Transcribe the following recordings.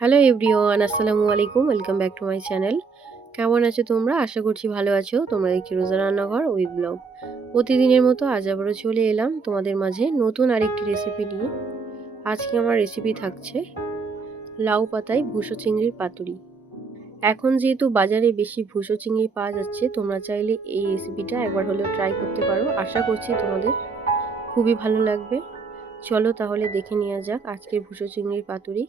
Hello everyone, আসসালামু আলাইকুম। Welcome back to my channel. কেমন আছো তোমরা? আশা করছি ভালো আছো। তোমরা দেখছি রোজা রান্নাঘর উইথ ব্লগ। প্রতিদিনের মতো আজ আবারও চলে এলাম তোমাদের মাঝে নতুন আরেকটি রেসিপি নিয়ে। আজকে আমার রেসিপি থাকছে লাউ পাতায় ভুসো চিংড়ির পাতুরি। এখন যেহেতু বাজারে বেশি ভুসো চিংড়ি পাওয়া যাচ্ছে, তোমরা চাইলে এই রেসিপিটা একবার হলেও ট্রাই করতে পারো। আশা করছি তোমাদের খুবই ভালো লাগবে। চলো তাহলে দেখে নেওয়া যাক আজকের ভুসো চিংড়ির পাতুরি।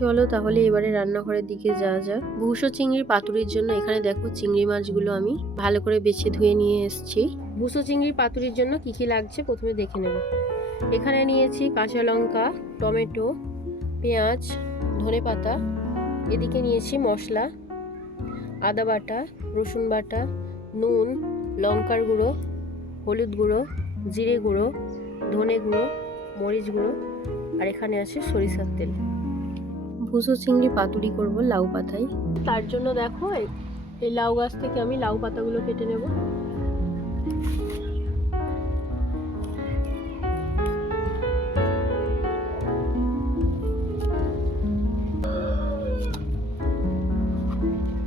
চলো তাহলে এবারে রান্নাঘরের দিকে যাওয়া যাক। ভুসো চিংড়ির পাতুরির জন্য এখানে দেখো চিংড়ি মাছগুলো আমি ভালো করে বেছে ধুয়ে নিয়ে এসেছি। ভুসো চিংড়ির পাতুরির জন্য কি কি লাগছে প্রথমে দেখে নেব। এখানে নিয়েছি কাঁচা লঙ্কা, টমেটো, পেঁয়াজ, ধনেপাতা। এদিকে নিয়েছি মশলা, আদা বাটা, রসুন বাটা, নুন, লঙ্কার গুঁড়ো, হলুদ গুঁড়ো, জিরে গুঁড়ো, ধনে গুঁড়ো, মরিচ গুঁড়ো, আর এখানে আছে সরিষার তেল। ভুসো চিংড়ি পাতুরি করব লাউ পাতায়। তার জন্য দেখো এই লাউ গাছ থেকে আমি লাউ পাতাগুলো কেটে নেব।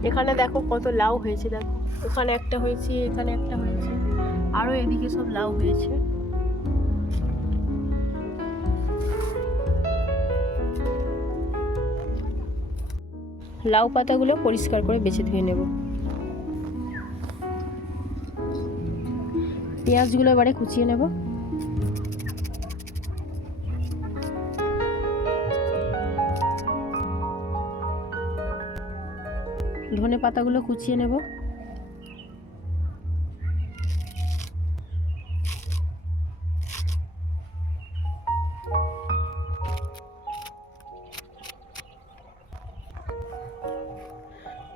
এখানে দেখো কত লাউ হয়েছে, দেখো ওখানে একটা হয়েছে, এখানে একটা হয়েছে, আরো এদিকে সব লাউ হয়েছে। লাউ পাতাগুলো পরিষ্কার করে বেছে ধুয়ে নেব। পেঁয়াজগুলো এবারে কুচিয়ে নেব। ধনে পাতাগুলো কুচিয়ে নেব।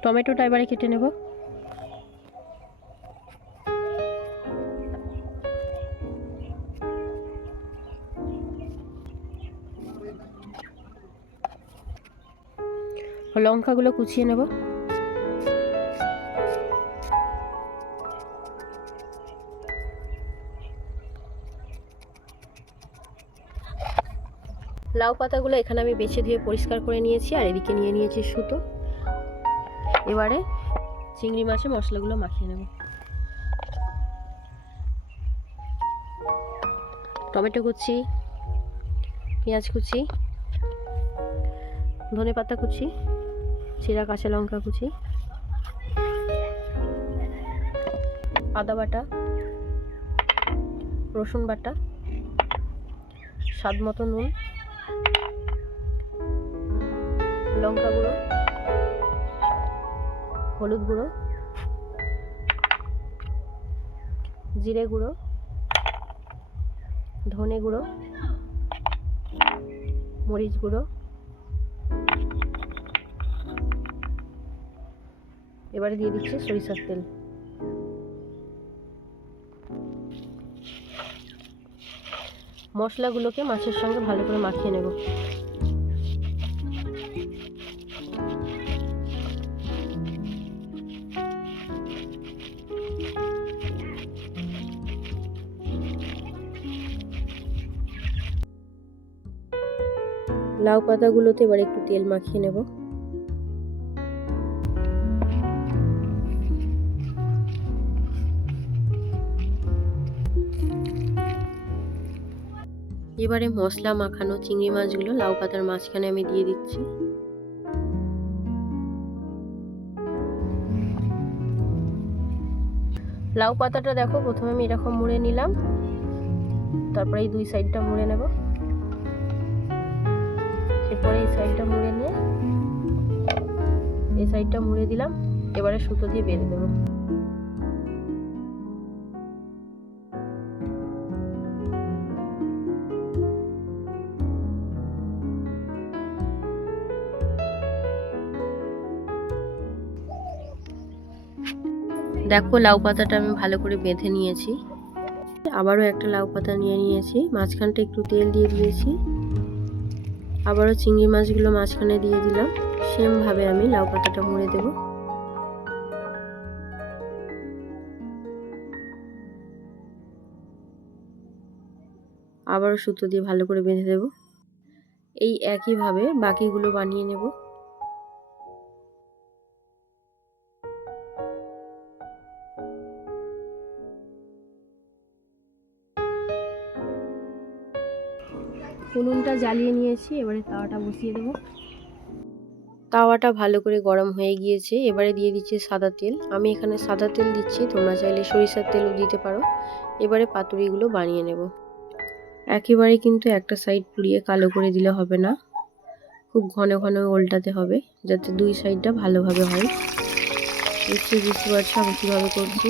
টমেটোটা এবারে কেটে নেব। লঙ্কাগুলো কুচিয়ে নেব। লাউ পাতাগুলো এখানে আমি বেছে ধুয়ে পরিষ্কার করে নিয়েছি, আর এদিকে নিয়ে নিয়েছি সুতো। এবারে চিংড়ি মাছে মশলাগুলো মাখিয়ে নেব। টমেটো কুচি, পেঁয়াজ কুচি, ধনে পাতা কুচি, চিরা কাঁচা লঙ্কা কুচি, আদা বাটা, রসুন বাটা, স্বাদ মতো নুন, লঙ্কা গুঁড়ো, হলুদ গুঁড়ো, জিরে গুঁড়ো, ধনে গুঁড়ো, মরিচ গুঁড়ো। এবারে দিয়ে দিচ্ছি সরিষার তেল। মশলাগুলোকে মাছের সঙ্গে ভালো করে মাখিয়ে নেব। লাউ পাতাগুলোতে এবার একটু তেল মাখিয়ে নেব। এবারে মশলা মাখানো চিংড়ি মাছগুলো লাউ পাতার মাঝখানে আমি দিয়ে দিচ্ছি। লাউ পাতাটা দেখো প্রথমে আমি এরকম মুড়ে নিলাম, তারপরে এই দুই সাইডটা মুড়ে নেব। এরপরে এই সাইডটা মুড়ে নিয়ে এই সাইডটা মুড়ে দিলাম। এবারে সুতো দিয়ে বেঁধে দেবো। দেখো লাউ পাতাটা আমি ভালো করে বেঁধে নিয়েছি। আবারও একটা লাউ পাতা নিয়ে নিয়েছি, মাঝখানটা একটু তেল দিয়ে দিয়েছি। আবারও চিংড়ি মাছগুলো মাঝখানে দিয়ে দিলাম। সেম ভাবে আমি লাউ পাতাটা মুড়ে দেব। আবারও সুতো দিয়ে ভালো করে বেঁধে দেব। এই একইভাবে বাকিগুলো বানিয়ে নেব। উনুনটা জ্বালিয়ে নিয়েছি, এবারে তাওয়াটা বসিয়ে দেব। তাওয়াটা ভালো করে গরম হয়ে গিয়েছে, এবারে দিয়ে দিচ্ছি সাদা তেল। আমি এখানে সাদা তেল দিচ্ছি, তোমরা চাইলে সরিষার তেলও দিতে পারো। এবারে পাতুরিগুলো বানিয়ে নেব। একেবারে কিন্তু একটা সাইড পুড়িয়ে কালো করে দিলে হবে না, খুব ঘন ঘন উল্টাতে হবে যাতে দুই সাইডটা ভালোভাবে হয়। নিশ্চয়ই বুঝতে পারছো আমি কীভাবে করছি।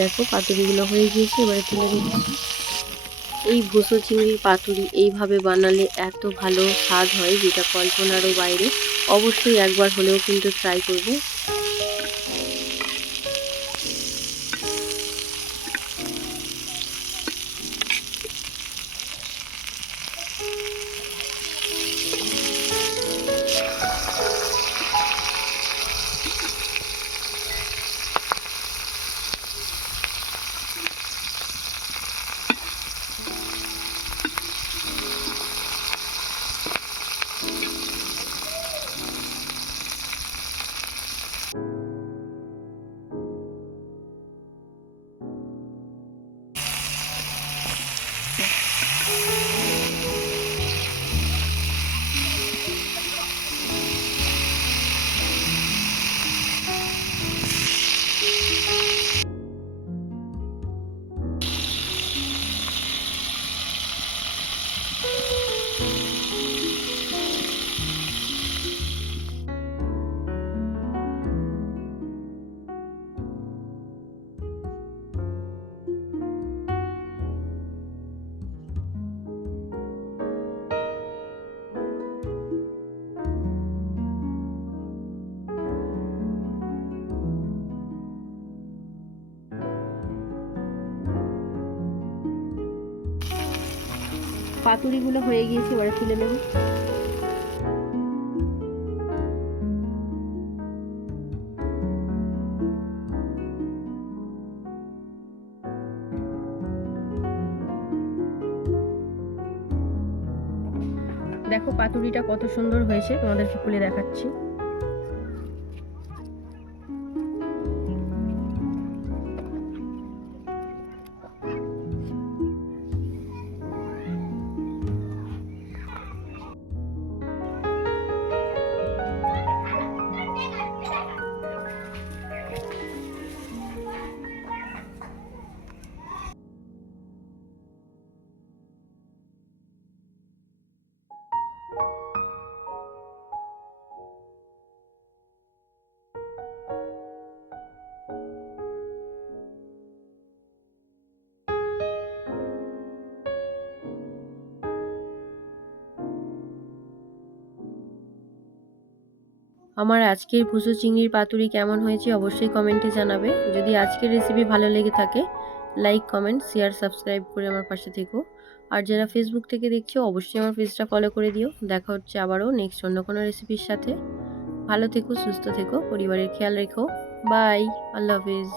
দেখো পাতুরিগুলো হয়ে গিয়েছে, এবারে তুলে দিচ্ছি। এই ভুসো চিংড়ির পাতুরি এইভাবে বানালে এত ভালো স্বাদ হয় যেটা কল্পনারও বাইরে। অবশ্যই একবার হলেও কিন্তু ট্রাই করবে। পাতুরিগুলো হয়ে গিয়েছে, এবারে তুলে নেব। দেখো পাতুরিটা কত সুন্দর হয়েছে, তোমাদেরকে খুলে দেখাচ্ছি। আমার আজকের ভুসো চিংড়ির পাতুরি কেমন হয়েছে অবশ্যই কমেন্টে জানাবে। যদি আজকের রেসিপি ভালো লেগে থাকে লাইক, কমেন্ট, শেয়ার, সাবস্ক্রাইব করে আমার পাশে থেকো। আর যারা ফেসবুক থেকে দেখছো অবশ্যই আমার পেজটা ফলো করে দিও। দেখা হচ্ছে আবারও নেক্সট অন্য কোনো রেসিপির সাথে। ভালো থেকো, সুস্থ থেকো, পরিবারের খেয়াল রেখো। বাই, আল্লাহ হাফিজ।